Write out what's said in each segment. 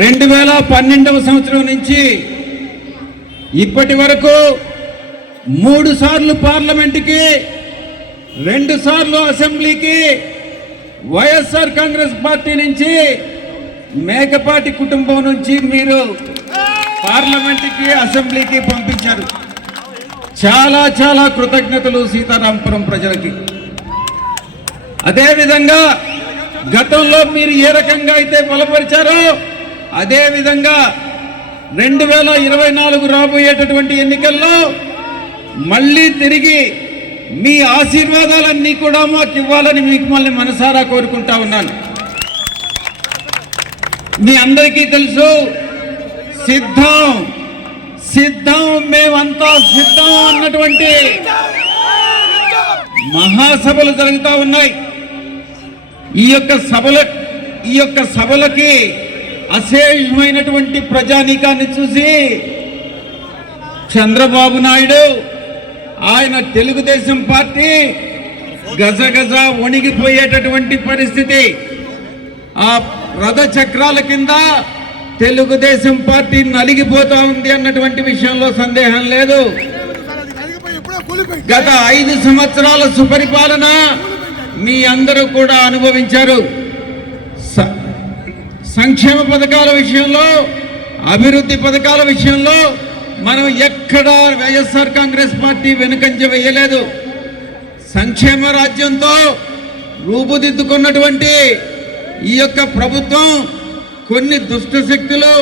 రెండు వేల పన్నెండవ సంవత్సరం నుంచి ఇప్పటి వరకు మూడు సార్లు పార్లమెంటుకి రెండు సార్లు అసెంబ్లీకి వైఎస్ఆర్ కాంగ్రెస్ పార్టీ నుంచి మేకపాటి కుటుంబం నుంచి మీరు పార్లమెంటుకి అసెంబ్లీకి పంపించారు. చాలా చాలా కృతజ్ఞతలు సీతారాంపురం ప్రజలకి. అదేవిధంగా గతంలో మీరు ఏ రకంగా అయితే బలపరిచారో అదేవిధంగా రెండు వేల ఇరవై నాలుగు రాబోయేటటువంటి ఎన్నికల్లో మళ్ళీ తిరిగి మీ ఆశీర్వాదాలన్నీ కూడా మాకు ఇవ్వాలని మీకు మళ్ళీ మనసారా కోరుకుంటా ఉన్నాను. మీ అందరికీ తెలుసు సిద్ధం సిద్ధం మేమంతా సిద్ధం అన్నటువంటి మహాసభలు జరుగుతూ ఉన్నాయి. ఈ యొక్క సభల ఈ యొక్క సభలకి అశేషమైనటువంటి ప్రజానీకాన్ని చూసి చంద్రబాబు నాయుడు ఆయన తెలుగుదేశం పార్టీ గజగజ వణిగిపోయేటటువంటి పరిస్థితి. ఆ రథ చక్రాల కింద తెలుగుదేశం పార్టీ నలిగిపోతా ఉంది అన్నటువంటి విషయంలో సందేహం లేదు. గత ఐదు సంవత్సరాల సుపరిపాలన మీ అందరూ కూడా అనుభవించారు. సంక్షేమ పథకాల విషయంలో అభివృద్ధి పథకాల విషయంలో మనం ఎక్కడా వైఎస్ఆర్ కాంగ్రెస్ పార్టీ వెనుకంజ వేయలేదు. సంక్షేమ రాజ్యంతో రూపుదిద్దుకున్నటువంటి ఈ యొక్క ప్రభుత్వం కొన్ని దుష్ట శక్తులు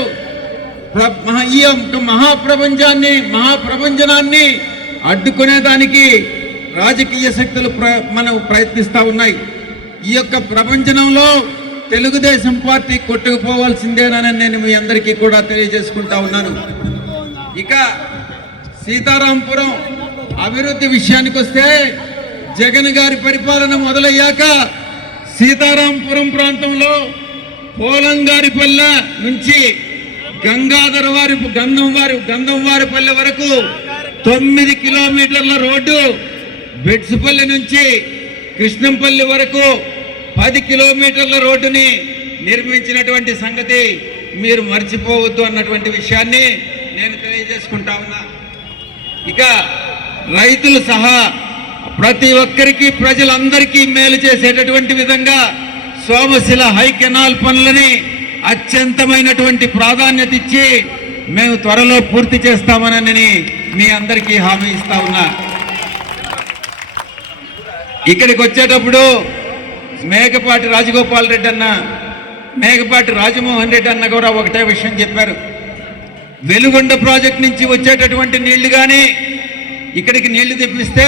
ఈ యొక్క మహాప్రపంచాన్ని మహాప్రపంచనాన్ని అడ్డుకునేదానికి రాజకీయ శక్తులు ప్ర మనం ప్రయత్నిస్తూ ఉన్నాయి. ఈ యొక్క ప్రపంచంలో తెలుగుదేశం పార్టీ కొట్టుకుపోవాల్సిందేనని నేను మీ అందరికీ కూడా తెలియజేసుకుంటా ఉన్నాను. ఇక సీతారాంపురం అభివృద్ధి విషయానికి వస్తే జగన్ గారి పరిపాలన మొదలయ్యాక సీతారాంపురం ప్రాంతంలో పోలంగారిపల్లె నుంచి గంగాధర వారి గంధం వారి గంధం వారిపల్లె వరకు తొమ్మిది కిలోమీటర్ల రోడ్డు బెడ్స్పల్లి నుంచి కృష్ణంపల్లి వరకు పది కిలోమీటర్ల రోడ్డుని నిర్మించినటువంటి సంగతి మీరు మర్చిపోవద్దు అన్నటువంటి విషయాన్ని నేను తెలియజేసుకుంటా ఉన్నా. ఇక రైతులు సహా ప్రతి ఒక్కరికి ప్రజలందరికీ మేలు చేసేటటువంటి విధంగా సోమశిల హైకెనాల్ పనులని అత్యంతమైనటువంటి ప్రాధాన్యత ఇచ్చి మేము త్వరలో పూర్తి చేస్తామనని మీ అందరికీ హామీ ఇస్తా ఉన్నా. ఇక్కడికి వచ్చేటప్పుడు మేకపాటి రాజగోపాల్ రెడ్డి అన్న మేకపాటి రాజమోహన్ రెడ్డి అన్న కూడా ఒకటే విషయం చెప్పారు. వెలుగొండ ప్రాజెక్ట్ నుంచి వచ్చేటటువంటి నీళ్ళు కానీ ఇక్కడికి నీళ్ళు తెప్పిస్తే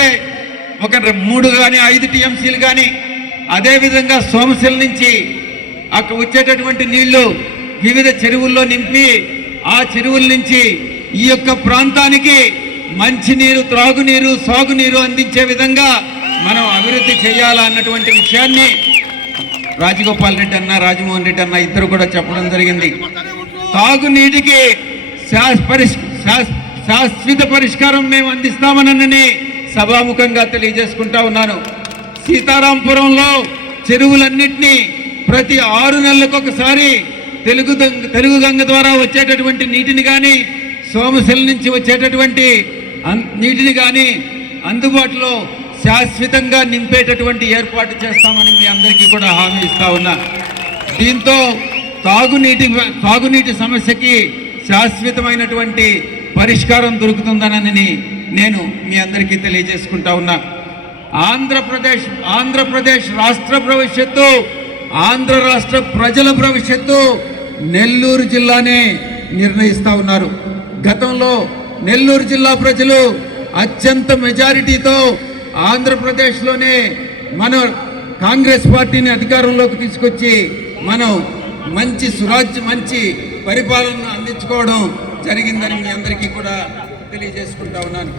ఒక మూడు కానీ ఐదు టీఎంసీలు కానీ అదేవిధంగా సోమశిల నుంచి అక్కడ వచ్చేటటువంటి నీళ్ళు వివిధ చెరువుల్లో నింపి ఆ చెరువుల నుంచి ఈ యొక్క ప్రాంతానికి మంచినీరు త్రాగునీరు సాగునీరు అందించే విధంగా మనం అభివృద్ధి చేయాలన్నటువంటి విషయాన్ని రాజగోపాల్ రెడ్డి అన్న రాజమోహన్ రెడ్డి అన్న ఇద్దరు కూడా చెప్పడం జరిగింది. తాగునీటికి శాస్ పరిష్ శాశ్వత పరిష్కారం మేము అందిస్తామనని సభాముఖంగా తెలియజేసుకుంటా ఉన్నాను. సీతారాంపురంలో చెరువులన్నింటినీ ప్రతి ఆరు నెలలకు ఒకసారి తెలుగు తెలుగు గంగ ద్వారా వచ్చేటటువంటి నీటిని కానీ సోమశిల నుంచి వచ్చేటటువంటి నీటిని కానీ అందుబాటులో శాశ్వతంగా నింపేటటువంటి ఏర్పాటు చేస్తామని మీ అందరికీ కూడా హామీ ఇస్తా ఉన్నా. దీంతో తాగునీటి తాగునీటి సమస్యకి శాశ్వతమైనటువంటి పరిష్కారం దొరుకుతుందనని నేను మీ అందరికీ తెలియజేసుకుంటా ఉన్నా. ఆంధ్రప్రదేశ్ ఆంధ్రప్రదేశ్ రాష్ట్ర భవిష్యత్తు ఆంధ్ర రాష్ట్ర ప్రజల భవిష్యత్తు నెల్లూరు జిల్లానే నిర్ణయిస్తూ ఉన్నారు. గతంలో నెల్లూరు జిల్లా ప్రజలు అత్యంత మెజారిటీతో ఆంధ్రప్రదేశ్లోనే మన కాంగ్రెస్ పార్టీని అధికారంలోకి తీసుకొచ్చి మనం మంచి సురాజ్య మంచి పరిపాలన అందించుకోవడం జరిగిందని మీ అందరికీ కూడా తెలియజేసుకుంటా ఉన్నాను.